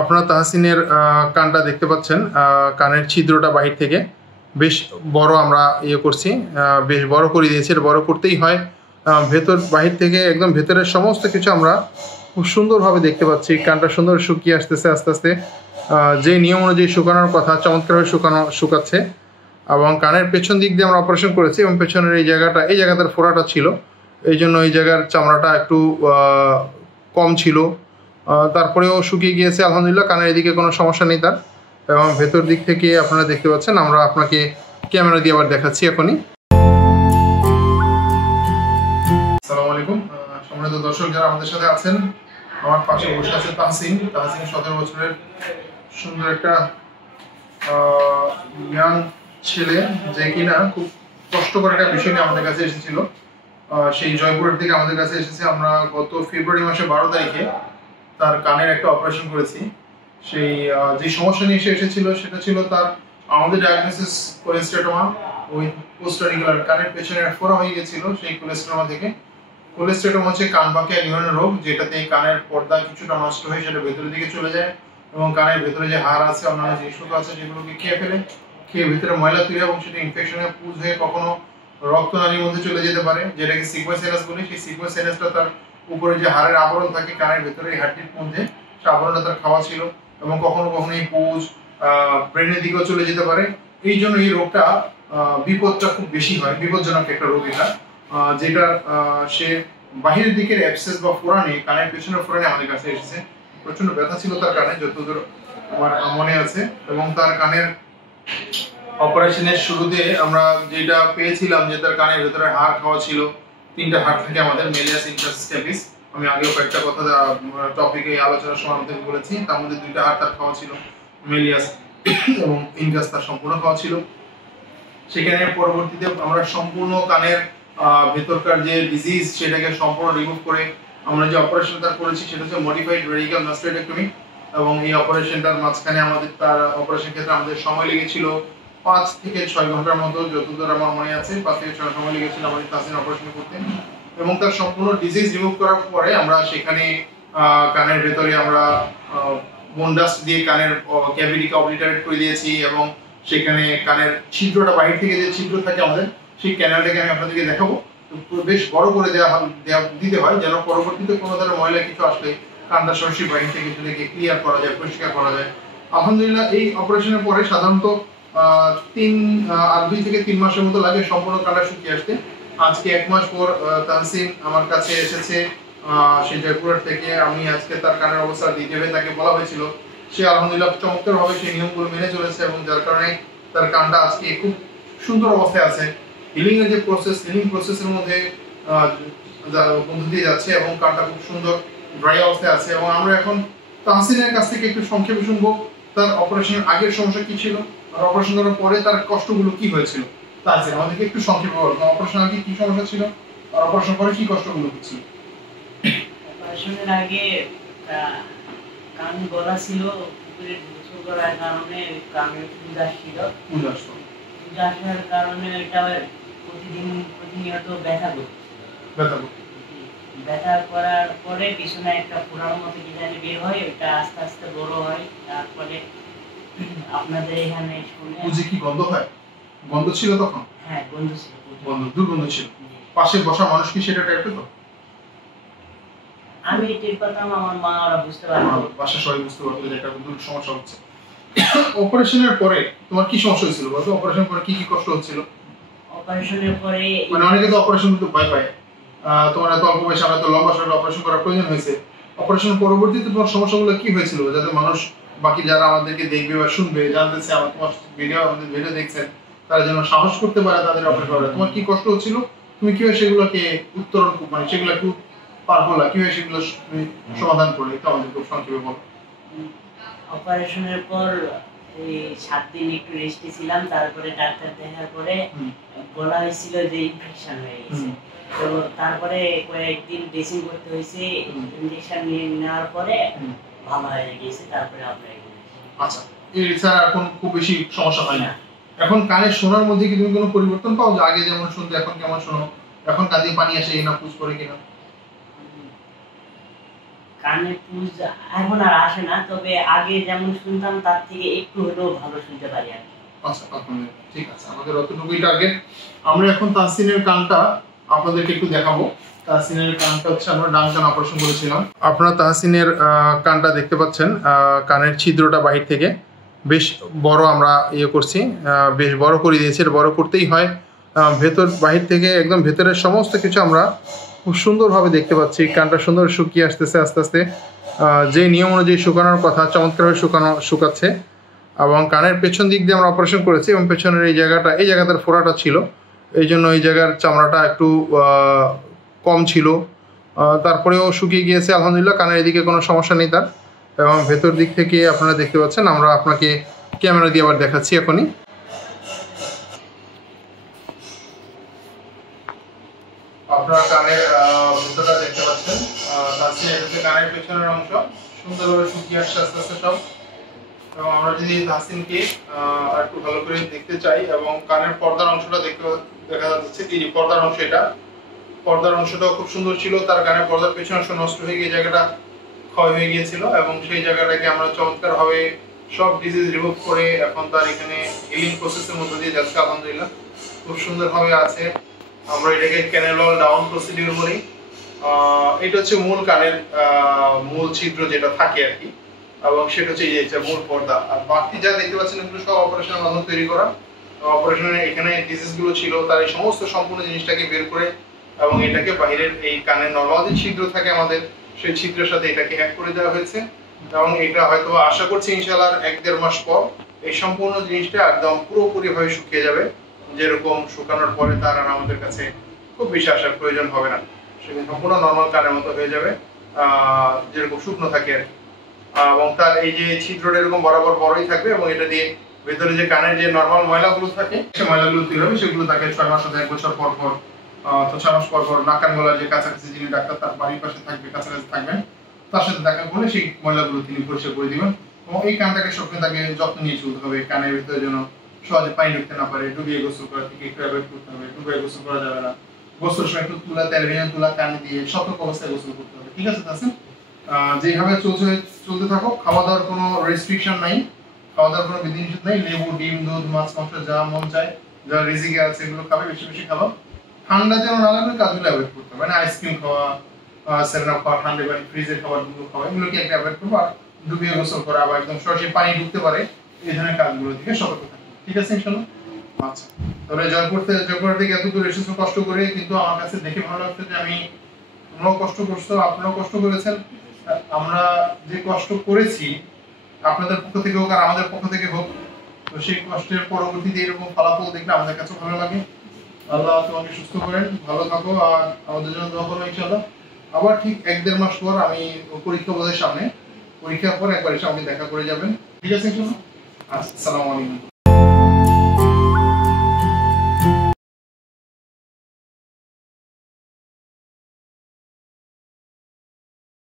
আপনারা তাহসিনের কানটা দেখতে পাচ্ছেন, কানের ছিদ্রটা বাহির থেকে বেশ বড় আমরা করছি, বেশ বড় করে দিয়েছি। এটা বড় করতেই হয়, ভেতর বাহির থেকে একদম ভেতরের সমস্ত কিছু আমরা খুব সুন্দরভাবে দেখতে পাচ্ছি। কানটা সুন্দর শুকিয়ে আসতেছে আস্তে আস্তে, যে নিয়ম অনুযায়ী শুকানোর কথা চমৎকারভাবে শুকাচ্ছে। এবং কানের পেছন দিক দিয়ে আমরা অপারেশন করেছি এবং পেছনের এই জায়গাটার ফোড়াটা ছিল, এই জন্য এই জায়গার চামড়াটা একটু কম ছিল। তারপরেও শুকিয়ে গিয়েছে আলহামদুলিল্লাহ। কানের এদিকে কোনো সমস্যা নেই তার। এবং ভেতর দিক থেকে আপনারা দেখতে পাচ্ছেন, আমরা আপনাকে ক্যামেরা দিয়ে আবার দেখাচ্ছি এখনই। আসসালামু আলাইকুম সম্মানিত দর্শক যারা আমাদের সাথে আছেন, আমার পাশে বসে আছে তাহসিন 17 বছরের সুন্দর একটা ইয়াং ছেলে, যে কিনা খুব কষ্টকর একটা বিষয় নিয়ে আমাদের কাছে এসেছিল। সেই জয়পুরের থেকে আমাদের কাছে এসেছে। আমরা গত ফেব্রুয়ারি মাসে 12 তারিখে তার কানের একটা অপারেশন করেছি। সেই যে সমস্যা নিয়ে এসেছিল সেটা ছিল তার আমাদের ডায়াগনোসিস কোলেস্টেটোমা উইথ পোস্টারিকুলার, কানের পেছনে ফোড়া হয়ে গেছিল। সেই কোলেস্টেটোমা থেকে, কোলেস্টেটোমা হচ্ছে কান বাঁকে এক ধরনের রোগ, যেটাতে কানের পর্দা কিছুটা নষ্ট হয়ে সেটা ভেতরের দিকে চলে যায় এবং কানের ভেতরে যে হাড় আছে অন্যান্য জিনিসপত্র আছে সেগুলোকে খেয়ে ভেতরে ময়লা তৈরি এবং সেটা ইনফেকশনে পুজ হয়ে কখনো রক্তনালীর মধ্যে চলে যেতে পারে, যেটাকে সিগমোইড বলি। সেই সিগমোইড সাইনাসটা তার উপরে যে হাড়ের আবরণ থাকে কানের ভেতরে হাড়টির মধ্যে, সেই আবরণটা তার খাওয়া ছিল এবং কখনো কখনো এই পুজ ব্রেনের দিকেও চলে যেতে পারে। এই জন্য এই রোগটা বিপদটা খুব বেশি হয়, বিপজ্জনক একটা রোগ এটা, যেটা সে বাহিরের দিকের অ্যাবসেস বা ফোড়ানে, কানের পেছনের ফোড়ানে আমাদের কাছে এসেছে। প্রচন্ড ব্যথা ছিল তার কানে, যতদূর আমার মনে আছে। এবং তার কানের অপারেশনের শুরুতে আমরা যেটা পেয়েছিলাম যে তার কানের ভেতরে হাড় খাওয়া ছিল। 3টা হাড় থাকে আমাদের, মেলিয়াস, ইনকাস, স্টেপিস। আমি আগেও কয়েকটা কথা টপিকে আলোচনার সময় আমাদের বলেছি, তার মধ্যে 2টা হাড় তার খাওয়া ছিল, মেলিয়াস এবং ইনকাস তার সম্পূর্ণ খাওয়া ছিল। সেখানে পরবর্তীতে আমরা সম্পূর্ণ কানের ভেতরকার যে ডিজিজ সেটাকে সম্পূর্ণ রিমুভ করে আমরা যে অপারেশন তার করেছি সেটা হচ্ছে মডিফাইড রেডিক্যাল মাস্টেক্টমি। এবং এই অপারেশনটার মাঝখানে আমাদের তার অপারেশন ক্ষেত্রে আমাদের সময় লেগেছিল 5 থেকে 6 ঘন্টার মতো, যতদূর আমার মনে আছে 5 থেকে 6 সময় লেগেছিল আমাদের তাহসিন অপারেশন করতে। এবং তার সম্পূর্ণ ডিজিজ রিমুভ করার পরে আমরা সেখানে কানের ভেতরে আমরা বোন ডাস্ট দিয়ে কানের ক্যাভিটিকে অবলিটারেট করে দিয়েছি এবং সেখানে কানের ছিদ্রটা বাহির থেকে যে ছিদ্র থাকে আমাদের, সেই ক্যানালটাকে আমি আপনাদেরকে দেখাবো। বেশ বড় করে দিতে হয় যেন পরবর্তীতে কোনো ধরনের ময়লা কিছু আসলে কানটা সরাসরি বাহির থেকে সেটাকে ক্লিয়ার করা যায়, পরিষ্কার করা যায়। আলহামদুলিল্লাহ এই অপারেশনের পরে সাধারণত 2 থেকে 3 মাসের মতো লাগে সম্পূর্ণ কানটা শুকিয়ে আসতে। আজকে 1 মাস পর তাহসিন আমার কাছে এসেছে সেই জয়পুরের থেকে। আমি আজকে তার কানের অবস্থা যেভাবে তাকে বলা হয়েছিল, সে আলহামদুলিল্লাহ চমৎকারভাবে সেই নিয়মগুলো মেনে চলেছে এবং যার কারণে তার কানটা আজকে খুব সুন্দর অবস্থায় আছে। হিলিং এর যে প্রসেসের মধ্যে মধ্য দিয়ে যাচ্ছে এবং কানটা খুব সুন্দর ড্রাই অবস্থায় আছে। এবং আমরা এখন তাহসিনের কাছ থেকে একটু সংক্ষেপে শুনবো তার অপারেশনের আগের সমস্যা কি ছিল আর অপারেশন করার পরে তার কষ্টগুলো কি হয়েছিল। তাহসিন আমাদেরকে একটু সংক্ষেপে বলো, অপারেশন আগে কি সমস্যা ছিল আর অপারেশন পরে কি কষ্টগুলো হচ্ছিল। অপারেশনের আগে কান গলা ছিল, পুকুরে গোসল করার কারণে কানে পুজ আসছিল, পুজ আসার কারণে এটা প্রতিনিয়ত ব্যথা করার পরে পিছনে একটা ফোড়ার মতো কি জানি বের হয়, ওটা আস্তে আস্তে বড় হয়। তারপরে আপনাদের এখানে পুজে কি গন্ধ হয়? গন্ধ ছিল তখন? হ্যাঁ গন্ধ ছিল, দুর্গন্ধ ছিল। পাশে বসা মানুষ কি সেটা টের পেত? আমি টের পেতাম, আমার মা ওরা বুঝতে পারতো, বাসা সবাই বুঝতে পারতো যে একটা দুর্গন্ধ সমস্যা হচ্ছে। অপারেশনের পরে তোমার কি সমস্যা হয়েছিল বলো? অপারেশনের পরে কি কি কষ্ট হচ্ছিল? অপারেশনের পরে মানে অনেকে তো অপারেশন করতে ভয় পায়, তোমার এত অল্প বয়সে আমরা তো লম্বা সময় অপারেশন করার প্রয়োজন হয়েছে। অপারেশন পরবর্তীতে তোমার সমস্যাগুলো কি হয়েছিল, যাতে মানুষ বাকি যারা আমাদেরকে দেখবে বা শুনবে জানতেছে আমার তোমার আমাদের ভিডিও দেখছেন, তারা যেন সাহস করতে পারে তাদের অপারেশন করার। তোমার কি কষ্ট হচ্ছিল, তুমি কিভাবে সেগুলোকে উত্তরণ মানে সেগুলো একটু পার হলা, কিভাবে সেগুলো সমাধান করলে এটা আমাদের খুব সংক্ষেপে বলো। অপারেশনের পর এই 7 দিন একটু রেস্টে ছিলাম। তারপরে ডাক্তার দেখার পরে বলা হয়েছিল যে ইনফেকশন হয়ে গেছে। তো তারপরে কয়েকদিন ড্রেসিং করতে হয়েছে, ইনজেকশন নেওয়ার পরে ভালো হয়ে গেছে। তারপরে আমরা আচ্ছা, এর ছাড়া এখন খুব বেশি সমস্যা হয় না। এখন কানে শোনার মধ্যে কি তুমি কোনো পরিবর্তন পাও, যে আগে যেমন শুনতে এখন কেমন শোনো? এখন কানে পানি আসে না, পুজ করে কিনা? কানে পুজ এখন আর আসে না, তবে আগে যেমন শুনতাম তার থেকে একটু হলেও ভালো শুনতে পারি আর কি। আচ্ছা আপনাদের ঠিক আছে, আমাদের অতটুকুই টার্গেট। আমরা এখন তাহসিনের কানটা আপনাদেরকে একটু দেখাবো। তাহসিনের কানটা হচ্ছে আমরা ডান কান অপারেশন করেছিলাম। আপনারা তাহসিনের কানটা দেখতে পাচ্ছেন, কানের ছিদ্রটা বাহির থেকে বেশ বড় আমরা করছি, বেশ বড় করে দিয়েছি। এটা বড় করতেই হয়, ভেতর বাহির থেকে একদম ভেতরের সমস্ত কিছু আমরা খুব সুন্দরভাবে দেখতে পাচ্ছি। কানটা সুন্দর শুকিয়ে আসতেছে আস্তে আস্তে, যে নিয়ম অনুযায়ী শুকানোর কথা চমৎকারভাবে শুকাচ্ছে। এবং কানের পেছন দিক দিয়ে আমরা অপারেশন করেছি, এবং পেছনের এই জায়গাটার ফোড়াটা ছিল, এই জন্য এই জায়গার চামড়াটা একটু কম ছিল। তারপরেও শুকিয়ে গিয়েছে আলহামদুলিল্লাহ। কানের এদিকে কোনো সমস্যা নেই তার। এবং ভেতর দিক থেকে আপনারা দেখতে পাচ্ছেন, আমরা আপনাকে ক্যামেরা দিয়ে আবার দেখাচ্ছি এখনই। আপনারা কানের ভেতরটা দেখতে পাচ্ছেন, কানের পেছনের অংশ সুন্দরভাবে শুকিয়ে আসছে আস্তে আস্তে সব। এবং আমরা যদি তাহসিনকে আর একটু ভালো করে দেখতে চাই, এবং কানের পর্দার অংশটা দেখা যাচ্ছে, এই যে পর্দার অংশ, এটা পর্দার অংশটাও খুব সুন্দর ছিল। তার কানের পর্দার পেছন অংশ নষ্ট হয়ে গিয়ে জায়গাটা ক্ষয় হয়ে গিয়েছিল, এবং সেই জায়গাটাকে আমরা চমৎকারভাবে সব ডিজিজ রিমুভ করে এখন তার এখানে হিলিং প্রসেসের মধ্যে দিয়ে যাচ্ছে আলহামদুলিল্লাহ, খুব সুন্দরভাবে আছে। আমরা এটাকে ক্যানেল ডাউন প্রসিডিউর বলি। এটা হচ্ছে মূল কানের মূল ছিদ্র যেটা থাকে আর কি, এবং সেটা হচ্ছে এই যে মূল পর্দা। আর বাকি যা দেখতে পাচ্ছেন এগুলো সব অপারেশনের মাধ্যমে তৈরি করা। অপারেশনের এখানে ডিজিজ গুলো ছিল, তার এই সমস্ত সম্পূর্ণ জিনিসটাকে বের করে, এবং এটাকে বাইরের এই কানের নরমাল যে ছিদ্র থাকে আমাদের, সেই ছিদ্রের সাথে এটাকে এক করে দেওয়া হয়েছে। এবং এটা হয়তো আশা করছি ইনশাআল্লাহ 1-1.5 মাস পর এই সম্পূর্ণ জিনিসটা একদম পুরোপুরি ভাবে শুকিয়ে যাবে। যেরকম শুকানোর পরে তার আর আমাদের কাছে খুব বেশি আসার প্রয়োজন হবে না, সেখানে সম্পূর্ণ নর্মাল কানের মতো হয়ে যাবে, যেরকম শুকনো থাকে আর কি। এবং তার এই যে ছিদ্রটা এরকম বরাবর বড়ই থাকবে, এবং এটা দিয়ে ভেতরে যে কানের যে নর্মাল ময়লাগুলো থাকে সেই ময়লাগুলো তৈরি হবে, সেগুলো তাকে 6 মাস অথবা 1 বছর পর পর, তো 6 মাস পর পর নাকান গলার যে কাছাকাছি যিনি ডাক্তার তার বাড়ির পাশে থাকবে, কাছাকাছি থাকবেন, তার সাথে দেখা করে সেই ময়লাগুলো তিনি পরিষ্কার করে দিবেন। এবং এই কানটাকে সবসময় তাকে যত্ন নিয়ে চলতে হবে। কানের ভিতরে যেন সহজে পানি ঢুকতে না পারে, ডুবিয়ে গোসল করা থেকে একটু অ্যাভয়েড করতে হবে। ডুবিয়ে গোসল করা যাবে না, গোসলের সময় একটু তেল ভেঙে তুলা কানে দিয়ে সতর্ক অবস্থায় গোসল করতে হবে। ঠিক আছে তাহসিন? যেভাবে চলতে থাকো, খাওয়া দাওয়ার কোনো রেস্ট্রিকশন নাই, খাওয়া দাওয়ার কোনো বিধিনিষেধ নাই। লেবু, ডিম, দুধ, মাছ, মাংস যা মন চায়, যা রিজিকে আছে এগুলো খাবে, বেশি বেশি খাওয়া। ঠান্ডা যেন না লাগে কাজগুলো অ্যাভয়েড করতে হবে, মানে আইসক্রিম খাওয়া, সেরেনাপ খাওয়া, ঠান্ডা পানি ফ্রিজের খাবারগুলো খাওয়া, এগুলোকে একটা অ্যাভয়েড করবো। আর ডুবিয়ে গোসল করা বা একদম সরাসরি পানি ঢুকতে পারে এই ধরনের কাজগুলো থেকে সতর্ক থাকবে। ঠিক আছে ইনশাআল্লাহ? আচ্ছা, তাহলে জয়পুর থেকে এত দূর এসেছো কষ্ট করে, কিন্তু আমার কাছে দেখে ভালো লাগছে যে তোমরাও কষ্ট করছো, আপনারাও কষ্ট করেছেন। আমরা যে কষ্ট করেছি আপনাদের পক্ষ থেকে হোক আর আমাদের পক্ষ থেকে হোক, তো সেই কষ্টের পরবর্তীতে এরকম ফলাফল দেখলে আমাদের কাছে ভালো লাগে। আল্লাহ তোমাকে সুস্থ করেন, ভালো থাকো, আর আমাদের জন্য দোয়া করো ইনশাআল্লাহ। আবার ঠিক 1-1.5 মাস পর আমি পরীক্ষা বোধের সামনে, পরীক্ষার পর একবার এসে আমাকে দেখা করে যাবেন। ঠিক আছে ইনশাআল্লাহ? আচ্ছা, আসসালামু আলাইকুম।